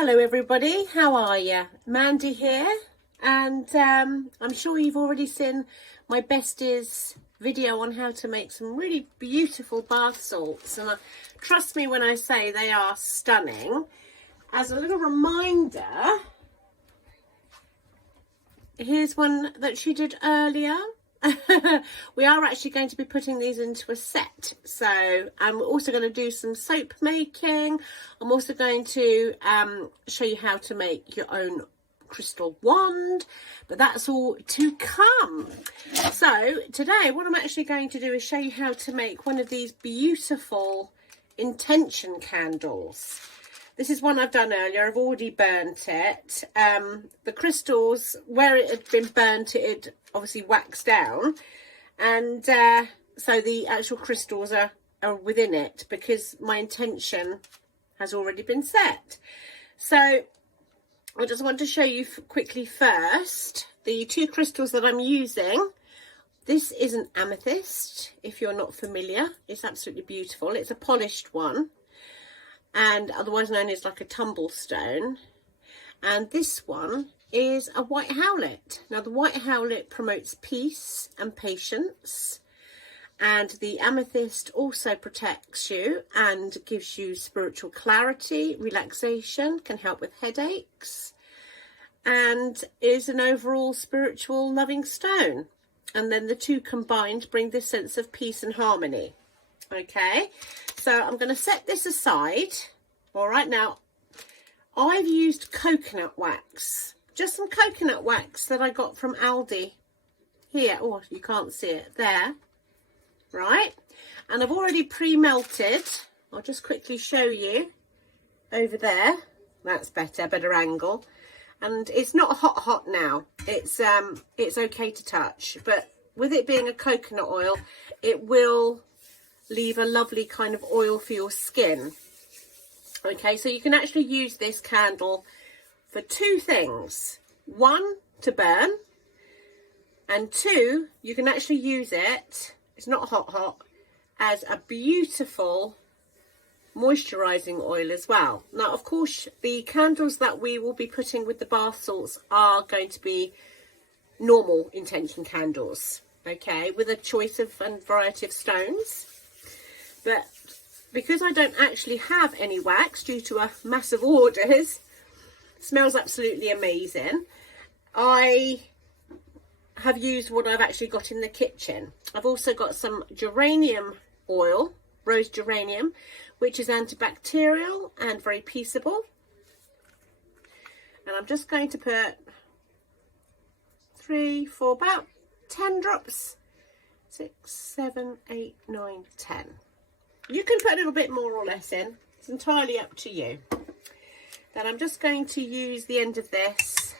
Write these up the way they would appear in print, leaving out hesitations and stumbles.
Hello everybody, how are you? Mandy here, and I'm sure you've already seen my besties video on how to make some really beautiful bath salts, and trust me when I say they are stunning. As a little reminder, here's one that she did earlier. We are actually going to be putting these into a set, so I'm also going to do some soap making. I'm also going to show you how to make your own crystal wand, but that's all to come. So today what I'm actually going to do is show you how to make one of these beautiful intention candles. This is one I've done earlier. I've already burnt it. The crystals, where it had been burnt, it had obviously waxed down. And so the actual crystals are within it because my intention has already been set. So I just want to show you quickly first the two crystals that I'm using. This is an amethyst, if you're not familiar. It's absolutely beautiful. It's a polished one, and otherwise known as like a tumble stone. And this one is a white howlet. Now the white howlet promotes peace and patience, and the amethyst also protects you and gives you spiritual clarity, relaxation, can help with headaches, and is an overall spiritual loving stone. And then the two combined bring this sense of peace and harmony. Okay, so I'm going to set this aside. All right, now I've used coconut wax, just some coconut wax that I got from Aldi here. Oh, you can't see it there, right? And I've already pre-melted. I'll just quickly show you over there. That's better angle. And it's not hot now. It's okay to touch, but with it being a coconut oil, it will leave a lovely kind of oil for your skin. Okay, so you can actually use this candle for two things. One, to burn, and two, you can actually use it, it's not hot, as a beautiful moisturizing oil as well. Now, of course, the candles that we will be putting with the bath salts are going to be normal intention candles, okay, with a choice of and variety of stones. But because I don't actually have any wax due to a massive orders, smells absolutely amazing. I have used what I've actually got in the kitchen. I've also got some geranium oil, rose geranium, which is antibacterial and very peaceable. And I'm just going to put 3, 4, about 10 drops. 6, 7, 8, 9, 10. You can put a little bit more or less in. It's entirely up to you. Then I'm just going to use the end of this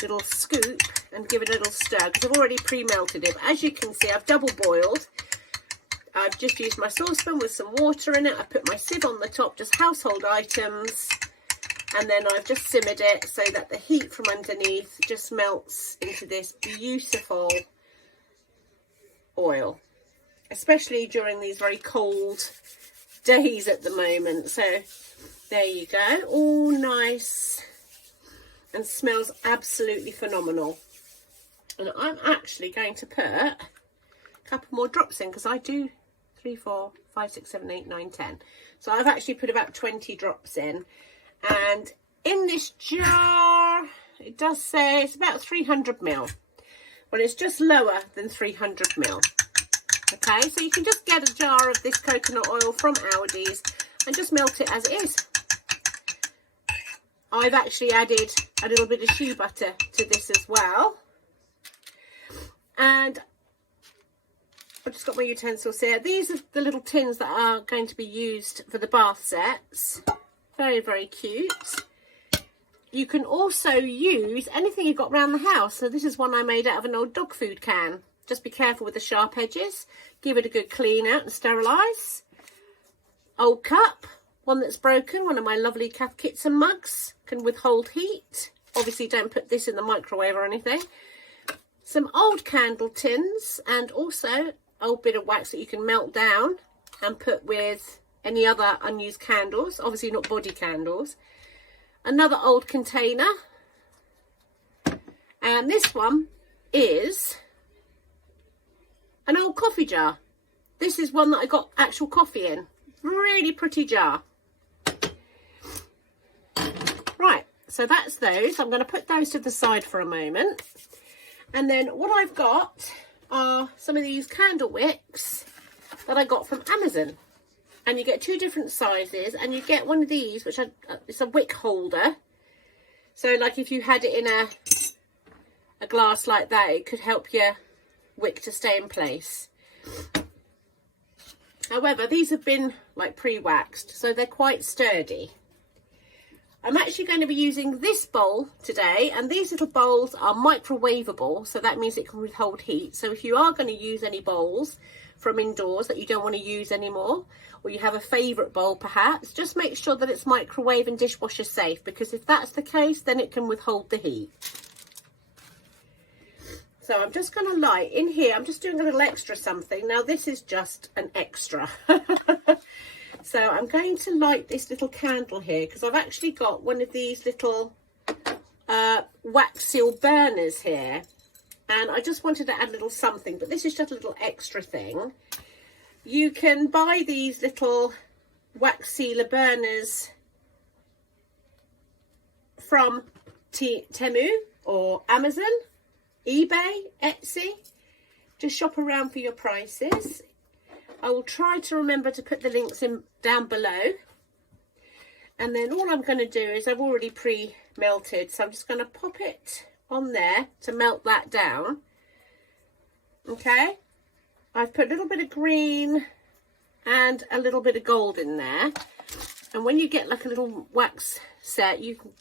little scoop and give it a little stir, because I've already pre-melted it. But as you can see, I've double boiled. I've just used my saucepan with some water in it. I put my sieve on the top, just household items. And then I've just simmered it so that the heat from underneath just melts into this beautiful oil, especially during these very cold days at the moment. So there you go, all nice and smells absolutely phenomenal. And I'm actually going to put a couple more drops in, because I do 3, 4, 5, 6, 7, 8, 9, 10. So I've actually put about 20 drops in. And in this jar, it does say it's about 300 ml. Well, it's just lower than 300 ml. Okay, so you can just get a jar of this coconut oil from Aldi's and just melt it as it is. I've actually added a little bit of shea butter to this as well. And I've just got my utensils here. These are the little tins that are going to be used for the bath sets. Very cute. You can also use anything you've got around the house. So this is one I made out of an old dog food can. Just be careful with the sharp edges. Give it a good clean out and sterilise. Old cup, one that's broken, one of my lovely Kath Kitson mugs, can withhold heat. Obviously don't put this in the microwave or anything. Some old candle tins, and also old bit of wax that you can melt down and put with any other unused candles, obviously not body candles. another old container, and this one is an old coffee jar. This is one that I got actual coffee in. Really pretty jar. Right, so that's those. I'm going to put those to the side for a moment. And then what I've got are some of these candle wicks that I got from Amazon. And you get 2 different sizes, and you get one of these, which it's a wick holder. So like if you had it in a glass like that, it could help your wick to stay in place. However, these have been like pre-waxed, so they're quite sturdy. I'm actually going to be using this bowl today, and these little bowls are microwavable, so that means it can withhold heat. So if you are going to use any bowls from indoors that you don't want to use anymore, or you have a favourite bowl perhaps, just make sure that it's microwave and dishwasher safe, because if that's the case, then it can withhold the heat. So I'm just going to light in here. I'm just doing a little extra something. Now this is just an extra. So I'm going to light this little candle here, because I've actually got one of these little wax seal burners here. And I just wanted to add a little something, but this is just a little extra thing. You can buy these little wax sealer burners from Temu or Amazon, eBay, Etsy. Just shop around for your prices. I will try to remember to put the links in down below. And then all I'm going to do is I've already pre-melted, so I'm just going to pop it on there to melt that down. Okay, I've put a little bit of green and a little bit of gold in there. And when you get like a little wax set, you can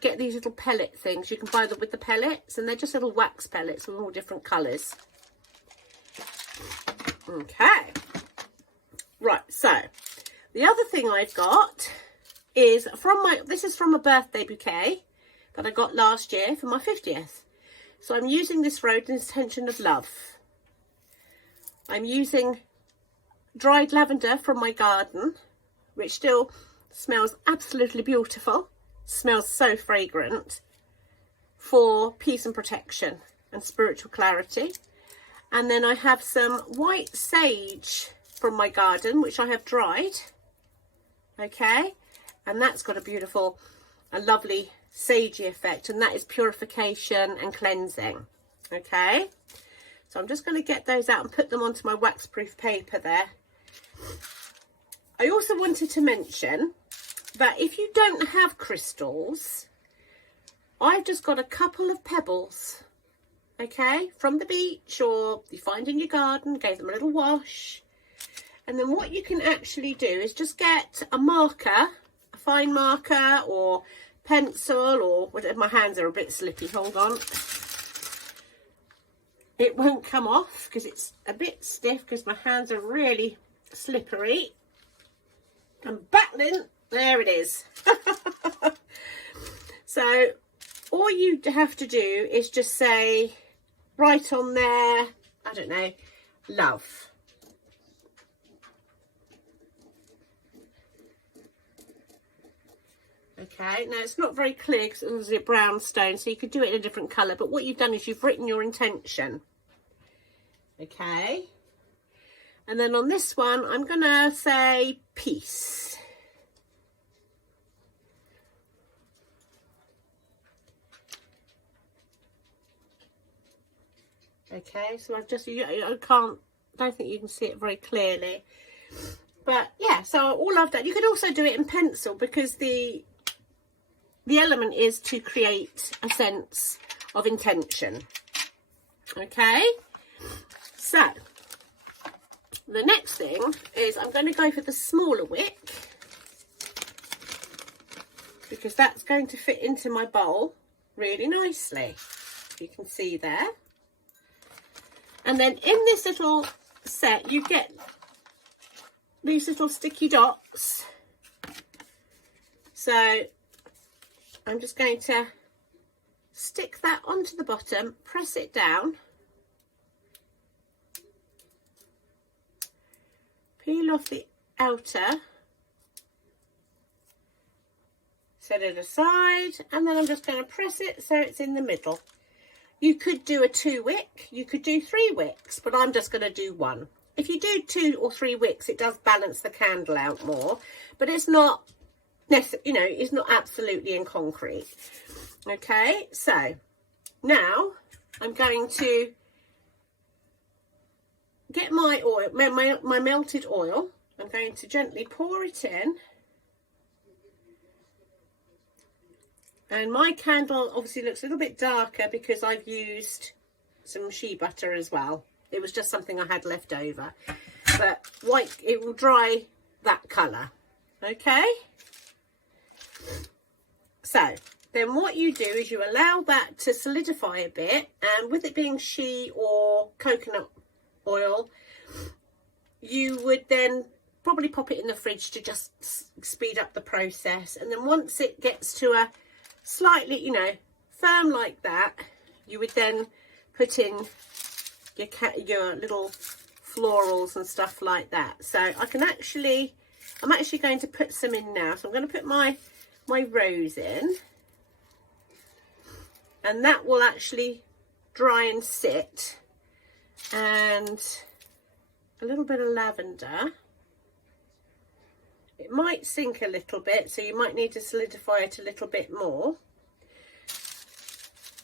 get these little pellet things. You can buy them with the pellets, and they're just little wax pellets with all different colours. Okay, right, so the other thing I've got is this is from a birthday bouquet that I got last year for my 50th. So I'm using this Rose Intention of Love. I'm using dried lavender from my garden, which still smells absolutely beautiful. Smells so fragrant, for peace and protection and spiritual clarity. And then I have some white sage from my garden, which I have dried. Okay, and that's got a lovely sagey effect, and that is purification and cleansing. Okay, so I'm just going to get those out and put them onto my wax-proof paper there. I also wanted to mention that if you don't have crystals, I've just got a couple of pebbles, okay, from the beach or you find in your garden, gave them a little wash. And then what you can actually do is just get a marker, a fine marker or pencil, or whatever. My hands are a bit slippy, hold on. It won't come off because it's a bit stiff, because my hands are really slippery. I'm battling. There it is. So all you have to do is just say, write on there, I don't know, love. Okay, now it's not very clear because it was a brown stone, so you could do it in a different colour, but what you've done is you've written your intention. Okay, and then on this one I'm going to say peace. Okay, so I've just, I don't think you can see it very clearly, but yeah, so all I've done, you could also do it in pencil, because the element is to create a sense of intention. Okay, so the next thing is I'm going to go for the smaller wick, because that's going to fit into my bowl really nicely. You can see there. And then in this little set, you get these little sticky dots. So I'm just going to stick that onto the bottom, press it down, peel off the outer set it aside, and then I'm just going to press it so it's in the middle. You could do a 2 wick, you could do 3 wicks, but I'm just going to do 1. If you do 2 or 3 wicks, it does balance the candle out more, but it's not necessarily, you know, it's not absolutely in concrete. Okay, so now I'm going to get my oil, my melted oil. I'm going to gently pour it in. And my candle obviously looks a little bit darker because I've used some shea butter as well. It was just something I had left over. But white, it will dry that colour. Okay? So, then what you do is you allow that to solidify a bit. And with it being shea or coconut oil, you would then probably pop it in the fridge to just speed up the process. And then once it gets to a slightly, you know, firm like that, you would then put in your little florals and stuff like that. So I'm actually going to put some in now. So I'm going to put my rose in, and that will actually dry and sit. And a little bit of lavender. It might sink a little bit, so you might need to solidify it a little bit more.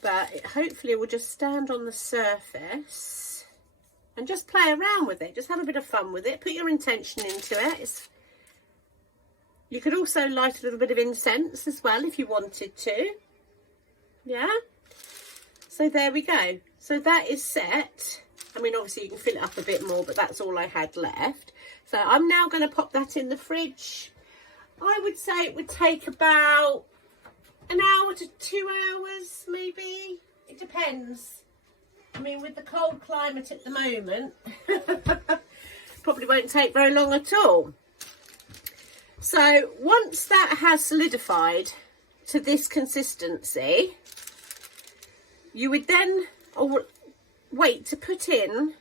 But it hopefully will just stand on the surface and just play around with it. Just have a bit of fun with it. Put your intention into it. You could also light a little bit of incense as well if you wanted to. Yeah. So there we go. So that is set. I mean, obviously you can fill it up a bit more, but that's all I had left. So I'm now going to pop that in the fridge. I would say it would take about an hour to 2 hours, maybe. It depends. I mean, with the cold climate at the moment, probably won't take very long at all. So once that has solidified to this consistency, you would then wait to put in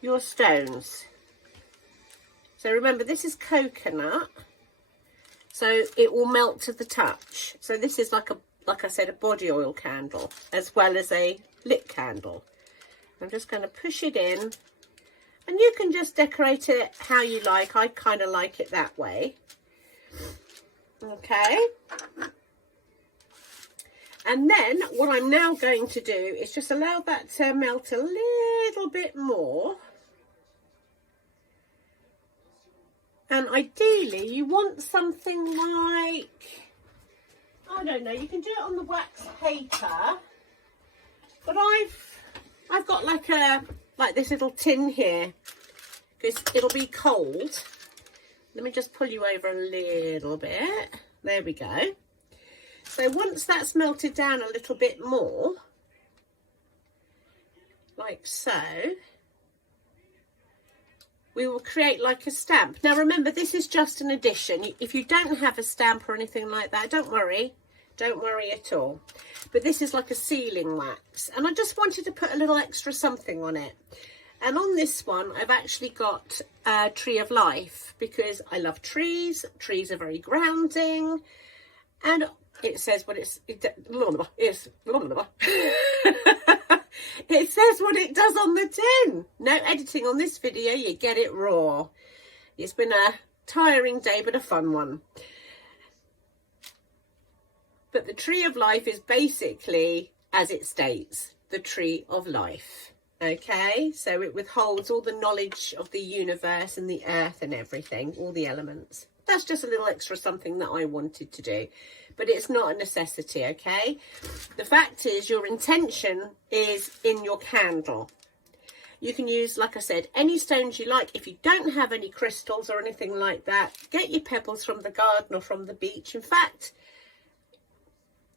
your stones. So remember, this is coconut, so it will melt to the touch. So this is like I said, a body oil candle as well as a lit candle. I'm just going to push it in, and you can just decorate it how you like. I kind of like it that way. Okay. And then what I'm now going to do is just allow that to melt a little bit more. And ideally you want something like, I don't know, you can do it on the wax paper, but I've got like this little tin here because it'll be cold. Let me just pull you over a little bit. There we go. So once that's melted down a little bit more, like so, we will create like a stamp. Now remember, this is just an addition. If you don't have a stamp or anything like that, don't worry at all. But this is like a sealing wax, and I just wanted to put a little extra something on it. And on this one, I've actually got a tree of life because I love trees. Trees are very grounding, and it says what it says what it does on the tin. No editing on this video, you get it raw. It's been a tiring day, but a fun one. But the tree of life is basically, as it states, the tree of life. Okay, so it withholds all the knowledge of the universe and the earth and everything, all the elements. That's just a little extra something that I wanted to do, but it's not a necessity, okay? The fact is, your intention is in your candle. You can use, like I said, any stones you like. If you don't have any crystals or anything like that, get your pebbles from the garden or from the beach. In fact,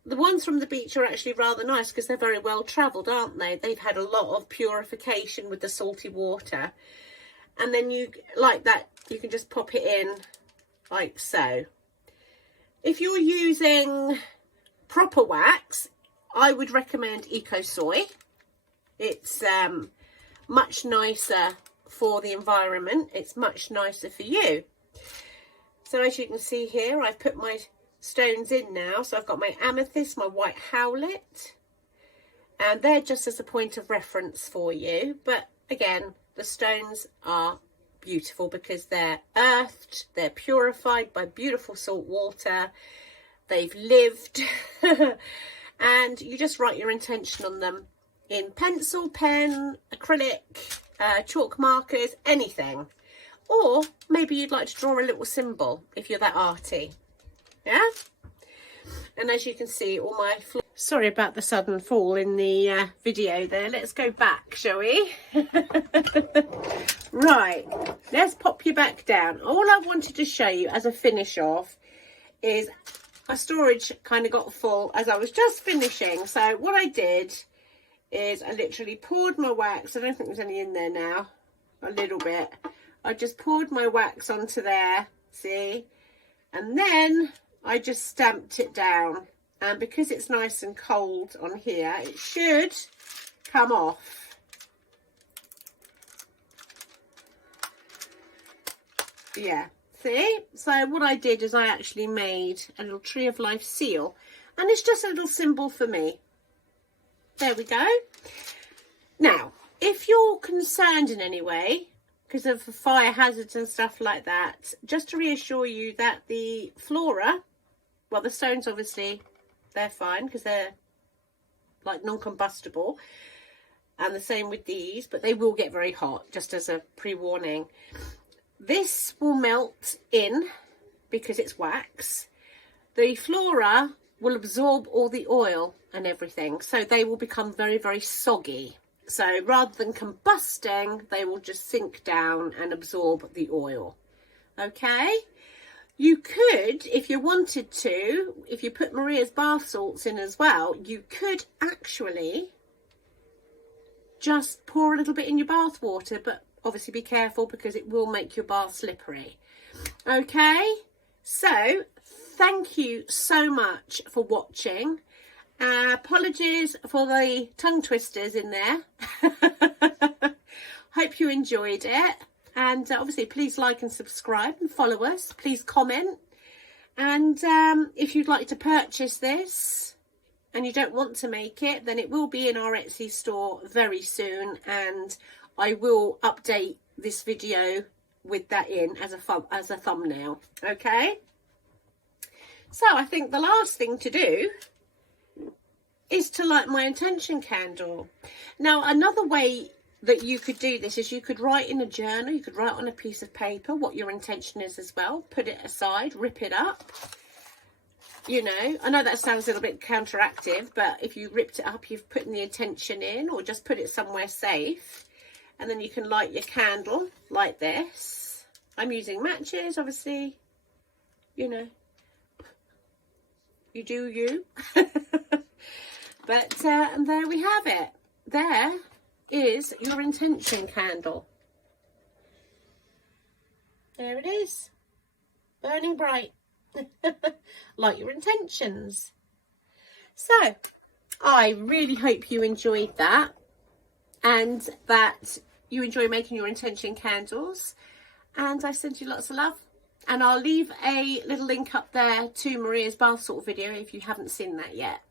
the ones from the beach are actually rather nice because they're very well travelled, aren't they? They've had a lot of purification with the salty water. And then you, like that, you can just pop it in like so. If you're using proper wax, I would recommend Eco Soy. It's much nicer for the environment. It's much nicer for you. So as you can see here, I've put my stones in now. So I've got my amethyst, my white howlet, and they're just as a point of reference for you. But again, the stones are beautiful because they're earthed, they're purified by beautiful salt water, they've lived, and you just write your intention on them in pencil, pen, acrylic, chalk markers, anything. Or maybe you'd like to draw a little symbol if you're that arty. Yeah? And as you can see, all my... Sorry about the sudden fall in the video there. Let's go back, shall we? Right, let's pop you back down. All I wanted to show you as a finish off is my storage kind of got full as I was just finishing. So what I did is I literally poured my wax. I don't think there's any in there now. A little bit. I just poured my wax onto there, see? And then I just stamped it down. And because it's nice and cold on here, it should come off. Yeah, see? So what I did is I actually made a little Tree of Life seal. And it's just a little symbol for me. There we go. Now, if you're concerned in any way, because of fire hazards and stuff like that, just to reassure you that the flora, well, the stones obviously, they're fine because they're like non-combustible, and the same with these, but they will get very hot, just as a pre-warning. This will melt in because it's wax. The flora will absorb all the oil and everything, so they will become very, very soggy. So rather than combusting, they will just sink down and absorb the oil. Okay? You could, if you wanted to, if you put Maria's bath salts in as well, you could actually just pour a little bit in your bath water, but obviously be careful because it will make your bath slippery. Okay? So, thank you so much for watching. Apologies for the tongue twisters in there. Hope you enjoyed it. And obviously, please like and subscribe and follow us. Please comment. And if you'd like to purchase this and you don't want to make it, then it will be in our Etsy store very soon. And I will update this video with that in as a thumbnail. Okay? So I think the last thing to do is to light my intention candle. Now, another way that you could do this is you could write in a journal, you could write on a piece of paper what your intention is as well, put it aside, rip it up. You know, I know that sounds a little bit counteractive, but if you ripped it up, you've put the intention in, or just put it somewhere safe. And then you can light your candle like this. I'm using matches, obviously, you know, you do you. But and there we have it. There is your intention candle. There it is, burning bright. Like your intentions. So I really hope you enjoyed that, and that you enjoy making your intention candles, and I send you lots of love. And I'll leave a little link up there to Maria's bath salt video if you haven't seen that yet.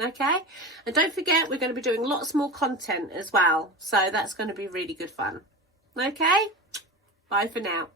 Okay, and don't forget, we're going to be doing lots more content as well, so that's going to be really good fun. Okay, bye for now.